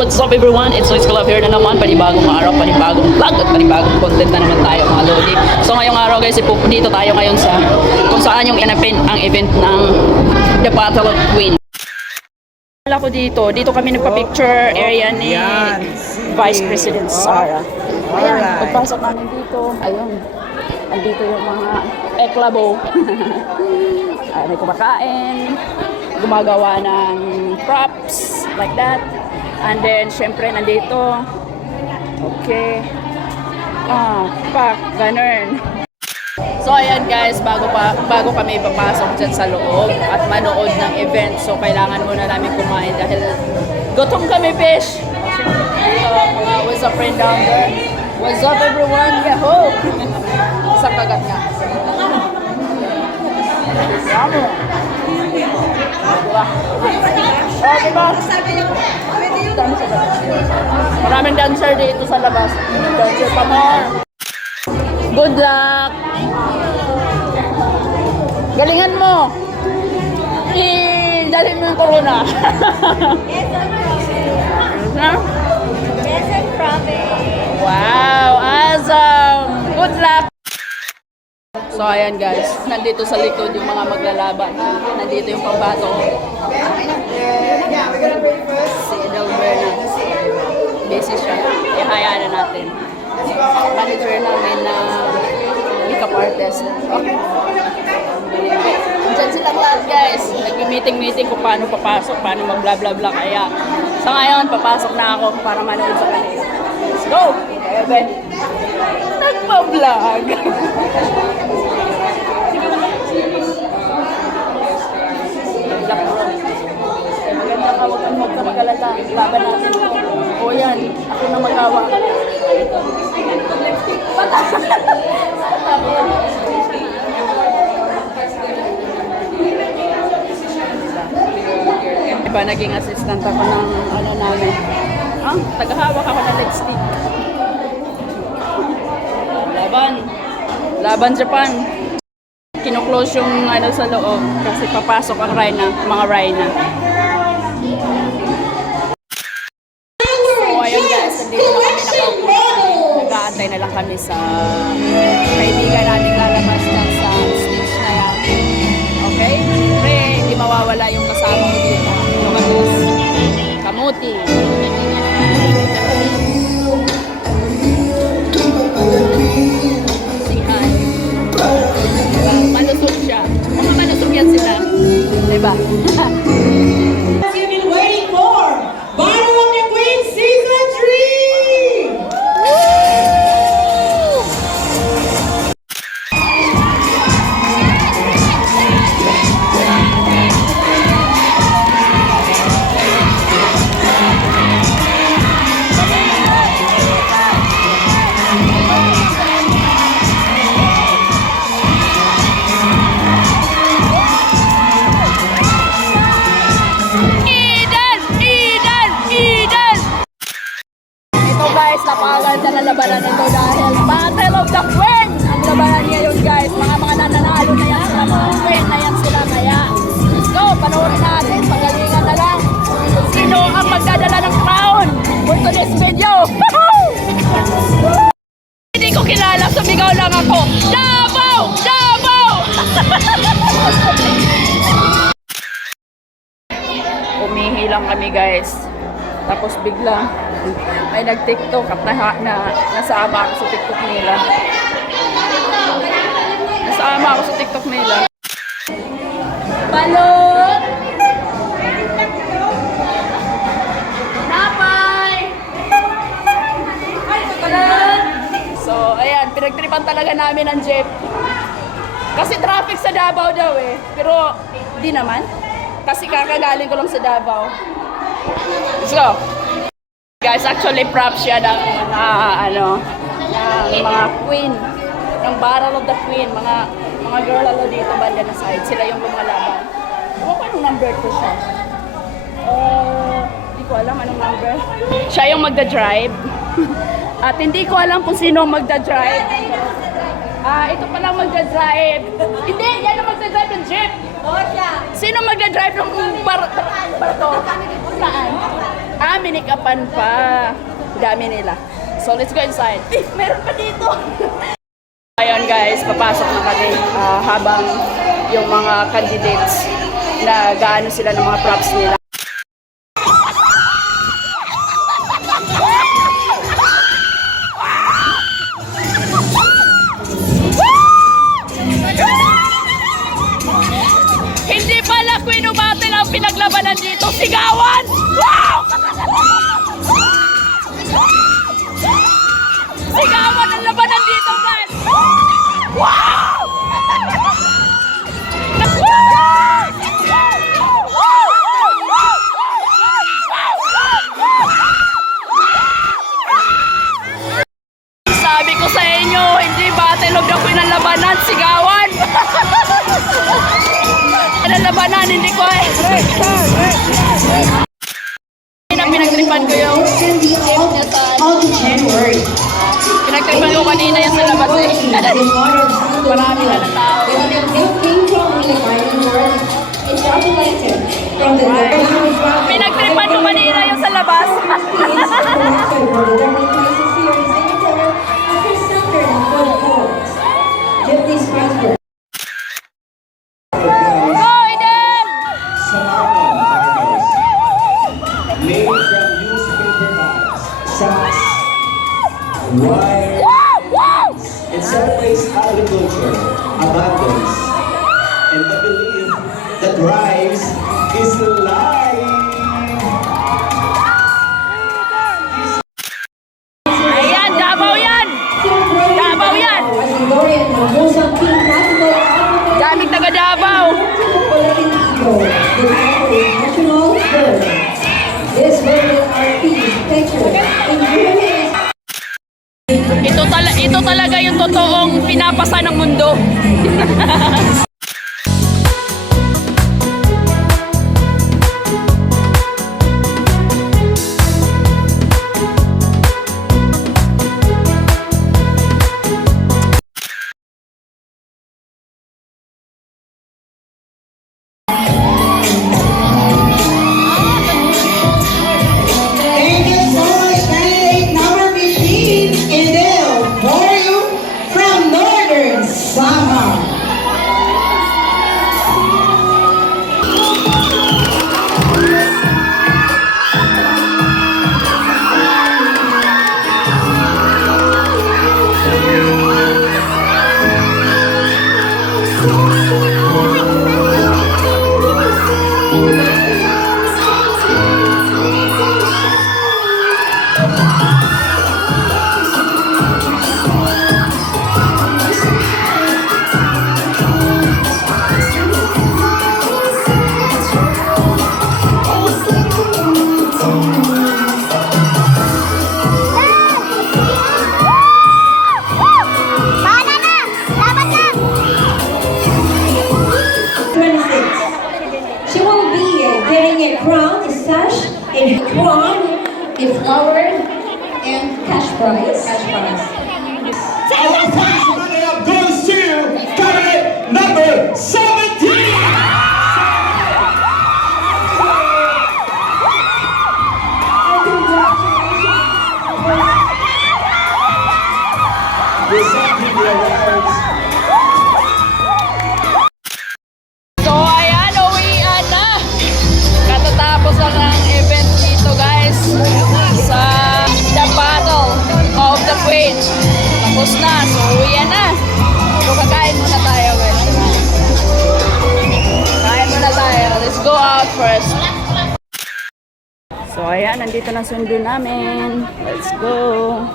What's up everyone? It's Luis Calab here na naman. Panibagong araw, panibagong vlog at panibagong content na naman tayo mga lodi. So ngayong araw guys, dito tayo ngayon sa kung saan yung ang event ng The Battle of Queen. Wala ko dito kami nagpa-picture area ni Vice President Sara. Ayan, pagpasok namin dito, ayun, andito yung mga eklabo. May kumakain, gumagawa ng props, like that. And then, syempre, nandito. Okay. Ganun. So, ayan guys, bago kami papasok dyan sa loob at manood ng event. So, kailangan muna namin kumain dahil gutom kami, fish. What's up, friend down there? What's up, everyone? Yahoo! Isang kagat nga. Yamo! Diba? Oh, diba? Maraming dancer dito sa labas. Dancer pa more. Good luck! Galingan mo! Dalhin mo yung corona. Wow! Awesome! Good luck! So ayan guys, nandito sa likod yung mga maglalaban. Nandito yung pambato. Si Edelberna. Busy siya. Ihayaan na natin. Manager namin na makeup artist. Okay. Diyan silang lahat guys. Nag-meeting kung paano papasok, paano mag-blah-blah-blah. Kaya sa ngayon, papasok na ako para manood sa kanila. Let's go! Kaya Ben, nagpa-vlog. Maganda ka, huwag ka magalala. Laban natin. O yan, ako na magawa. Diba, naging assistant ako ng ano namin. Tagahawak ako ng lipstick. Laban Japan. Kino-close yung ano sa loob kasi papasok ang mga Rhina. So ayun guys, dito na kami nakaupo. Nag-aantay na lang kami sa kaibigan nating lalabas na sa stage na yan. Okay? Siyempre, hindi mawawala yung kasama ko dito. Lugatus. Kamuti. Diba? You've been waiting for Battle of the Queen Season 3! Napakaganda na labanan nito dahil Battle of the Queen ang labanan niya yun guys. Mga nananalo na yan, mga queen na yan sila. Kaya let's go, panoorin natin, pagalingan na lang sino ang magdadala ng crown for today's video. Hindi ko kilala, sumigaw lang ako, Davao! Davao! Umihi lang kami guys. Tapos bigla may nag-TikTok at nasama ako sa TikTok nila. Balot! Napay! Balot! So, ayan, pinagtripan talaga namin ang jeep. Kasi traffic sa Davao daw eh. Pero, di naman. Kasi kakagaling ko lang sa Davao. Let's go! Guys, actually prop siya ng mga queen, ng Battle of the Queen, mga girl dito banda na side, sila yung lumalaban. Ano ko anong number to siya? Hindi ko alam anong number. Siya yung magda-drive. At hindi ko alam kung sino magda-drive. Ito palang magda-drive. Hindi, yan ang magda-drive ng jeep. Sino magda-drive ng barto? Saan? Minikapan pa. Dami nila. So, let's go inside. Eh, meron pa dito. Ayun guys, papasok na kami habang yung mga candidates na gaano sila ng mga props nila. Hindi pala Queen of Battle ang pinaglabanan dito. Sigawan! Wow! Sigawan ang labanan dito, guys! Wow! Sabi ko sa inyo, hindi Battle of the Queen ang labanan, sigawan! Ang labanan, hindi ko eh. Pinagtripan ko yung tip niya sa... Pinagtripan ko kanina yan sa labas eh. Marami na ng tao. Pinagtripan ko kanina yung sa labas. Go, Eden! Made from newspaper bags, sacks, wire. It celebrates agriculture, abundance, and the belief that rice is life. Ayan, Davao yan! Davao yan! Daming taga Davao! Ito talaga yung totoong pinapasa ng mundo. Thank you so much, candidate number 15, Idel Borio from Northern Samar. She will be getting a crown, a sash, a crown, a flower, and cash prize. Our prize runner up goes to candidate number 17. Presenting the awards. So ayan, uwian na. Katatapos lang ang event dito guys sa The Battle of the Queen. Tapos na, so uwian na. So kakain muna tayo guys. Kain muna tayo. Let's go out first. So ayan, nandito na sundo namin. Let's go.